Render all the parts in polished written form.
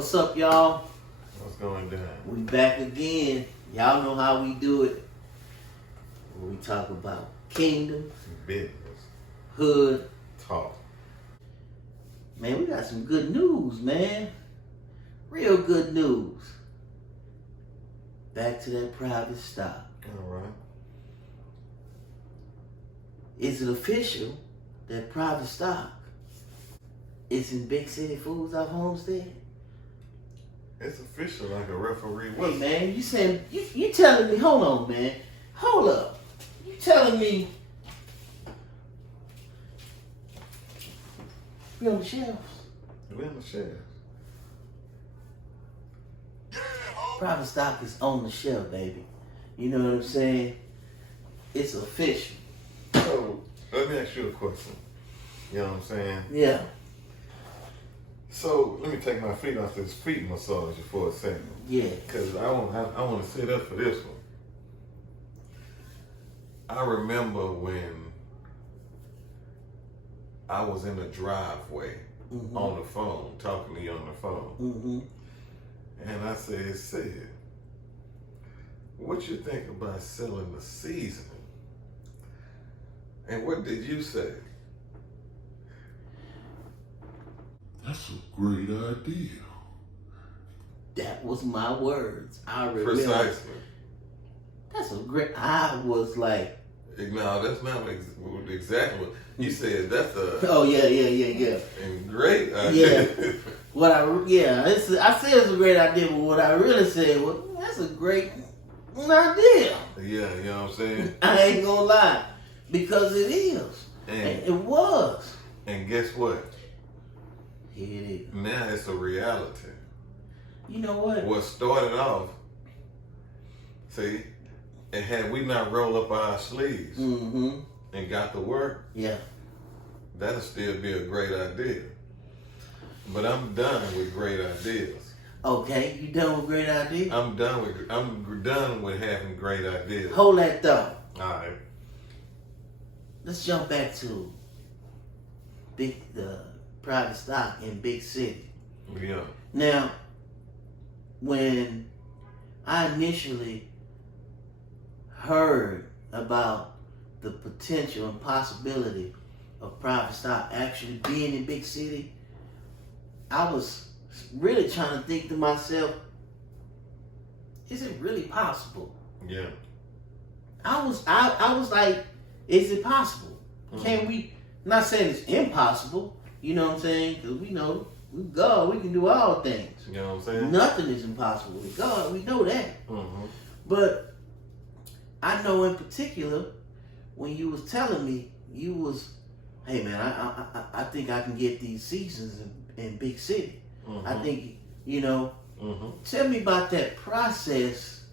What's up, y'all? What's going down? We back again. Y'all know how we do it. We talk about kingdom, Business. hood. Talk. Man, we got some good news, man. Real good news. Back to that private stock. All right. Is it official that private stock is in Big City Foods off Homestead? It's official like a referee Hey whistle. man, you saying you telling me? Hold on, man. Hold up. You telling me we on the shelves? We on the shelf. Private stock is on the shelf, baby. You know what I'm saying? It's official. So let me ask you a question. You know what I'm saying? Yeah. So let me take my feet off this feet massager for a second. Yeah. Cause I want to sit up for this one. I remember when I was in the driveway on the phone, talking to you on the phone. Mm-hmm. And I said, Sid, what you think about selling the seasoning? And what did you say? That's a great idea. That was my words. I remember. Precisely. That's a great. I was like, No, that's not exactly what you said. That's a oh yeah. great idea. Yeah. I said it's a great idea, but what I really said was that's a great idea. Yeah, you know what I'm saying? I ain't gonna lie, because it is, and And, it was. and guess what? Here it is. Now it's a reality. You know what? What started off, see, and had we not rolled up our sleeves Mm-hmm. and got to work, Yeah. that'll still be a great idea. But I'm done with great ideas. Okay, you done with great idea? I'm done with having great ideas. Hold that thought. All right. Let's jump back to the private stock in Big City. Yeah. Now, when I initially heard about the potential and possibility of private stock actually being in Big City, I was really trying to think to myself, is it really possible? Yeah. I was like, is it possible? Can we, not saying it's impossible, you know what I'm saying? Because we know with God, we can do all things. You know what I'm saying? Nothing is impossible with God. We know that. Mm-hmm. But I know in particular, when you was telling me, you was, hey man, I think I can get these seasons in Big City. Mm-hmm. I think, you know, Mm-hmm. tell me about that process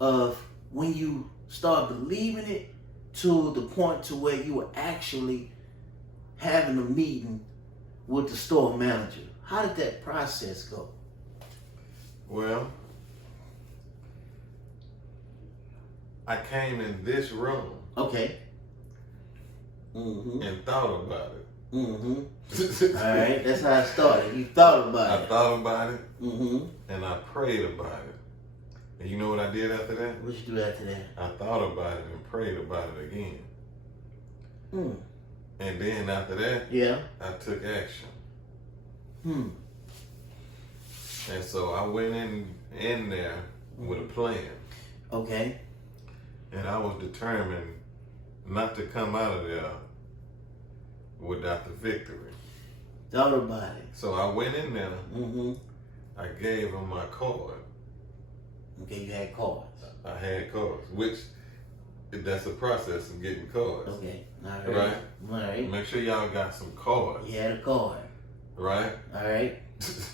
of when you start believing it to the point to where you were actually having a meeting with the store manager. How did that process go? Well, I came in this room Okay. Mm-hmm. and thought about it. Mm-hmm. All right, that's how it started. You thought about I it. thought about it Mm-hmm. and I prayed about it. And you know what I did after that? What you do after that? I thought about it and prayed about it again. Hmm. And then after that, Yeah. I took action. Hmm. And so I went in there with a plan. Okay. And I was determined not to come out of there without the victory. Thought about it. So I went in there, Mm-hmm. I gave him my card. Okay, you had cards. I had cards, which that's a process of getting cards. Okay. All right. Right. All right. Make sure y'all got some cards, You had a card. right? All right.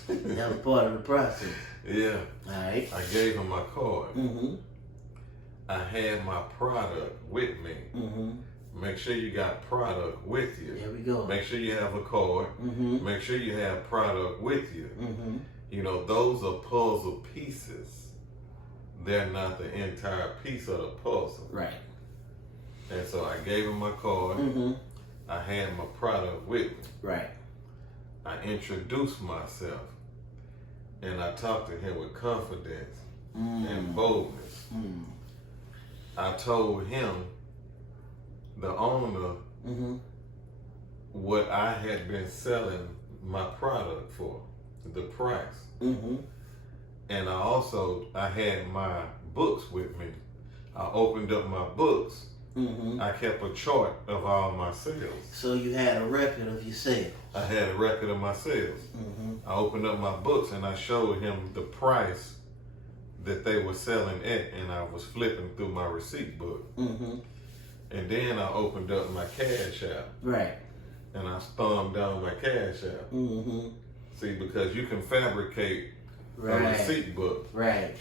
That was part of the process. Yeah, All right. I gave him my card. Mm-hmm. I had my product with me. Mm-hmm. Make sure you got product with you. There we go. Make sure you have a card. Mm-hmm. Make sure you have product with you. Mm-hmm. You know, those are puzzle pieces. They're not the entire piece of the puzzle. Right. And so I gave him my card. Mm-hmm. I had my product with me. Right. I introduced myself. and I talked to him with confidence Mm. and boldness. Mm. I told him, the owner, Mm-hmm. what I had been selling my product for, the price. Mm-hmm. And I had my books with me. I opened up my books. Mm-hmm. I kept a chart of all my sales. So you had a record of your sales. I had a record of my sales. Mm-hmm. I opened up my books and I showed him the price that they were selling at, and I was flipping through my receipt book. Mm-hmm. And then I opened up my Cash App Right. and I thumbed down my Cash App. Mm-hmm. See, because you can fabricate a Right. receipt book, Right.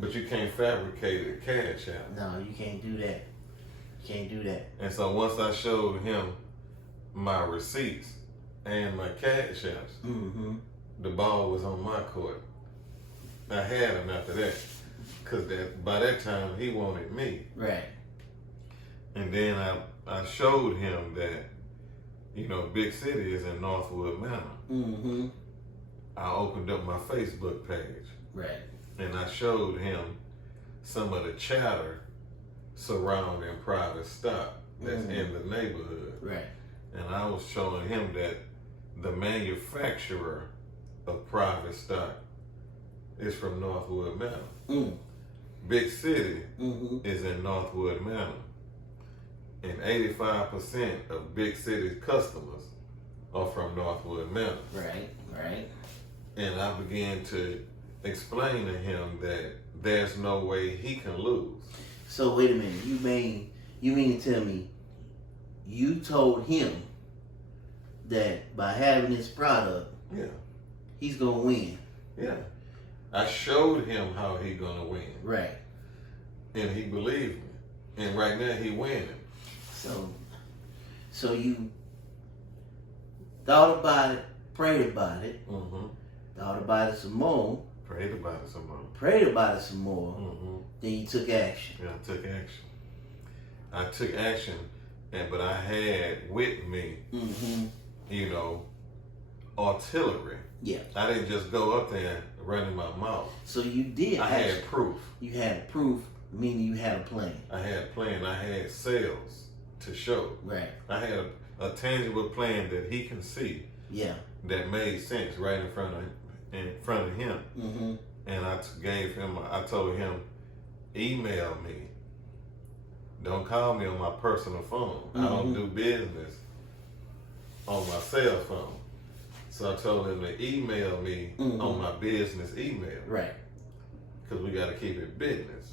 but you can't fabricate a Cash App. No, you can't do that. You can't do that. And so once I showed him my receipts and my Cash Apps, Mm-hmm. the ball was on my court. I had him after that, because by that time he wanted me. Right. And then I showed him that, Big City is in Northwood Manor. Mm-hmm. I opened up my Facebook page Right. and I showed him some of the chatter surrounding private stock that's in the neighborhood. Right. And I was showing him that the manufacturer of private stock is from Northwood Manor. Mm. Big City Mm-hmm. is in Northwood Manor. And 85% of Big City's customers are from Northwood Manor. Right. Right. And I began to explain to him that there's no way he can lose. So wait a minute. You mean to tell me you told him that by having this product, Yeah. he's gonna win? Yeah. I showed him how he gonna win. Right. And he believed me. And right now he winning. So you thought about it, prayed about it, Mm-hmm. thought about it some more, Prayed about it some more. prayed about it some more, Mm-hmm. then you took action. Yeah, I took action. But I had with me, Mm-hmm. artillery. Yeah. I didn't just go up there running my mouth. So you did I action. had proof. You had proof, meaning you had a plan. I had a plan. I had sales to show. Right. I had a tangible plan that he can see Yeah. that made sense right in front of him. Mm-hmm. And I told him, email me. Don't call me on my personal phone. I don't do business on my cell phone. So I told him to email me on my business email. Right. Because we got to keep it business.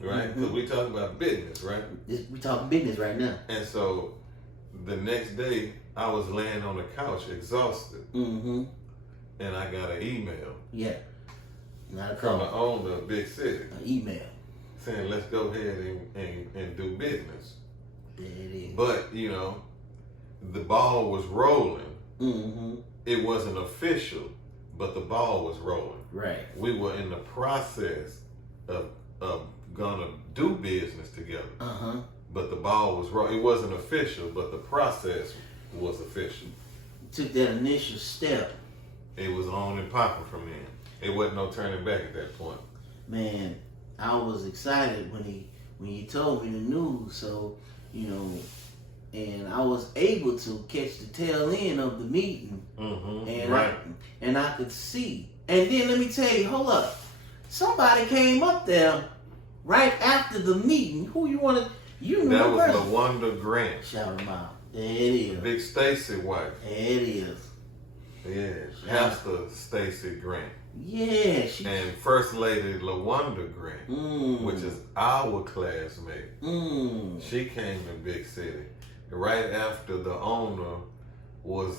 Right? Because we talking about business, right? We talking business right now. And so the next day, I was laying on the couch exhausted. Mm-hmm. And I got an email Yeah. Not a from the call. owner of Big City An email. saying, let's go ahead and do business. There it is. But, the ball was rolling. Mm-hmm. It wasn't official, but the ball was rolling. Right. We were in the process of gonna do business together. Uh-huh. But the ball was rolling. It wasn't official, but the process was official. Took that initial step. It was on and popping from then. It wasn't no turning back at that point. Man, I was excited when he told me the news. So, and I was able to catch the tail end of the meeting. Mm-hmm. And Right. I could see. And then let me tell you, hold up. Somebody came up there right after the meeting. Who you want to, That was person. LaWanda Grant. Shout him out. There it is. Big Stacy wife. There it is. Yeah. Pastor Stacy Grant. Yeah, she. And First Lady LaWanda Grant, Mm, which is our classmate. mm, She came to Big City right after the owner was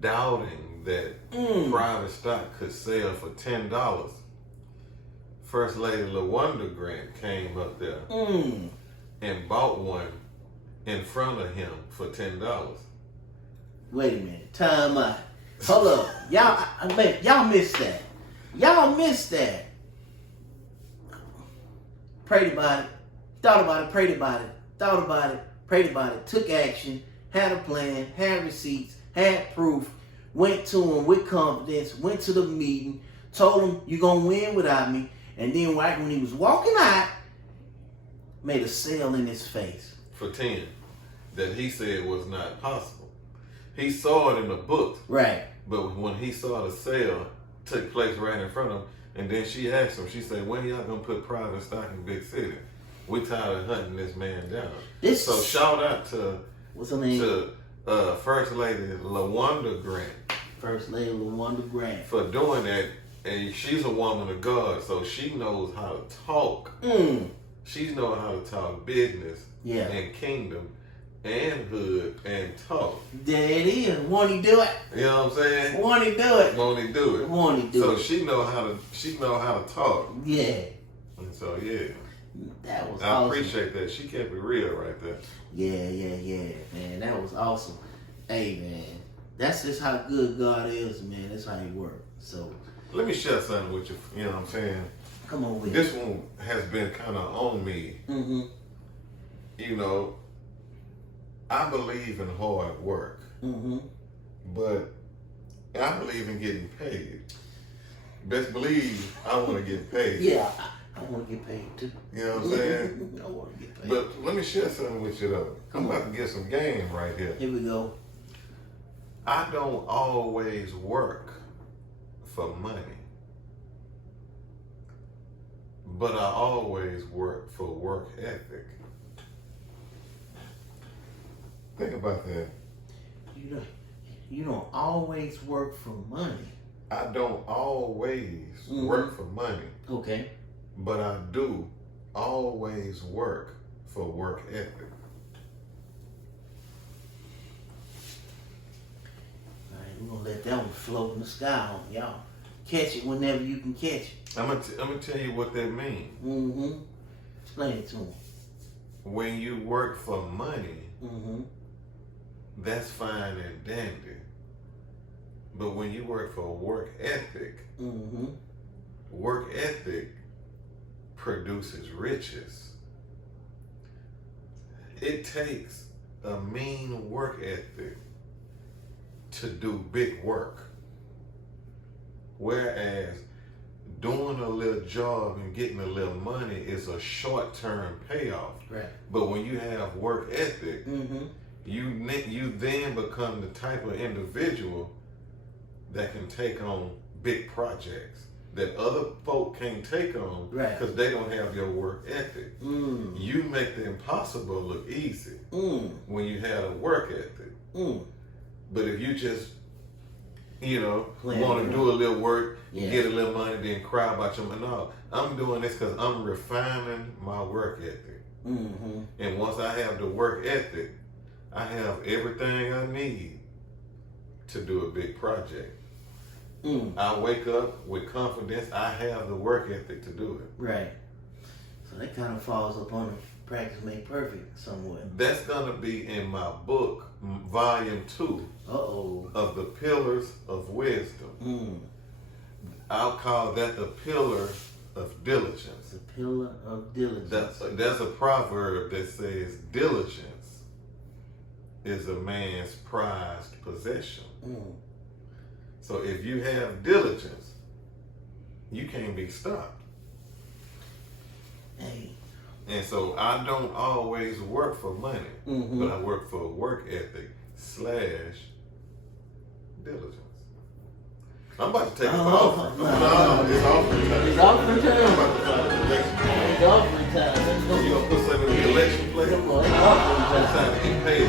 doubting that private stock could sell for $10. First Lady LaWanda Grant came up there and bought one in front of him for $10. Wait a minute. Time out. Hold up. Y'all missed that. Y'all missed that. Prayed about it. Thought about it. Prayed about it. Thought about it. Prayed about it. Took action. Had a plan. Had receipts. Had proof. Went to him with confidence. Went to the meeting. told him you gonna win without me, and then right when he was walking out, made a sale in his face. For 10 that he said was not possible. He saw it in the books, Right. but when he saw the sale took place right in front of him, and then she asked him, she said, when y'all gonna put private stock in Big City? We tired of hunting this man down. So shout out to what's her name? To First Lady LaWanda Grant. First Lady LaWanda Grant. For doing that, and she's a woman of God, so she knows how to talk. She knows how to talk business and kingdom and hood and talk. There it is. Won't he do it? You know what I'm saying? Won't he do it? Won't he do it? Won't he do it? So she know how to talk. Yeah. And so yeah. That was I awesome. appreciate that. She kept it real right there. Yeah, man. That was awesome. Hey, man. That's just how good God is, man. That's how he works. So Let me share something with you. You know what I'm saying? come on with This one has been kind of on me. Mm-hmm. You know, I believe in hard work, Mm-hmm. but I believe in getting paid. Best believe I want to get paid. Yeah, I want to get paid too. You know what I'm saying? I want to get paid. But let me share something with you though. I'm about to get some game right here. Here we go. I don't always work for money, but I always work for work ethic. Think about that. You don't always work for money. I don't always work for money, Okay. but I do always work for work ethic. All right, we're gonna let that one float in the sky on y'all. Catch it whenever you can catch it. I'm gonna tell you what that means. Mm-hmm. Explain it to them. When you work for money, Mm-hmm. that's fine and dandy. But when you work for work ethic, Mm-hmm. work ethic produces riches. It takes a mean work ethic to do big work. Whereas doing a little job and getting a little money is a short-term payoff. Right. But when you have work ethic, Mm-hmm. you then become the type of individual that can take on big projects that other folk can't take on Right. because they don't have your work ethic. Mm. You make the impossible look easy Mm. when you have a work ethic. Mm. But if you just, Plan want to it do a little work, Yeah. get a little money, then cry about your money. No, I'm doing this because I'm refining my work ethic. Mm-hmm. And once I have the work ethic, I have everything I need to do a big project. Mm. I wake up with confidence. I have the work ethic to do it. Right. So that kind of falls upon the practice make perfect somewhat. That's going to be in my book, volume 2 Uh-oh. of the Pillars of Wisdom. Mm. I'll call that the pillar of diligence. The pillar of diligence. That's a proverb that says diligence is a man's prized possession. Mm. So if you have diligence, you can't be stopped. Hey. And so I don't always work for money, Mm-hmm. but I work for work ethic / diligence. I'm about to take a offering. No, it's offering time. It's offering time. I'm about to find the election plate. It's offering time. Let's go. You gonna put something in the election plate? Come on, it's offering It's time. time to get paid.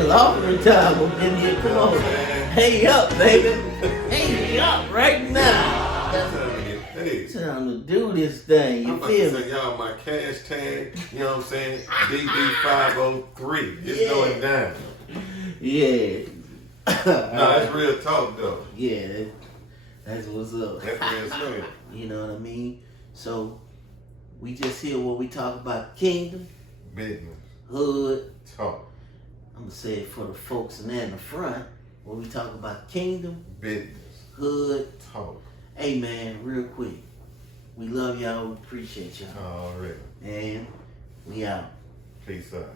It's offering time. We're getting here. Come on. Hey up, baby. Hey up right now. It's time to get paid. It's time to do this thing. I'm You about feel to me? send y'all my cash tag, you know what I'm saying? DD503. It's Yeah. going down. Yeah. No, that's real talk though. Yeah. That's what's up. That's real slim. You know what I mean? So we just here where we talk about kingdom, Business. hood. Talk. I'm gonna say it for the folks in there in the front, where we talk about kingdom, Business. hood. Talk. Hey man, real quick. We love y'all, we appreciate y'all. Already. And we out. Peace out.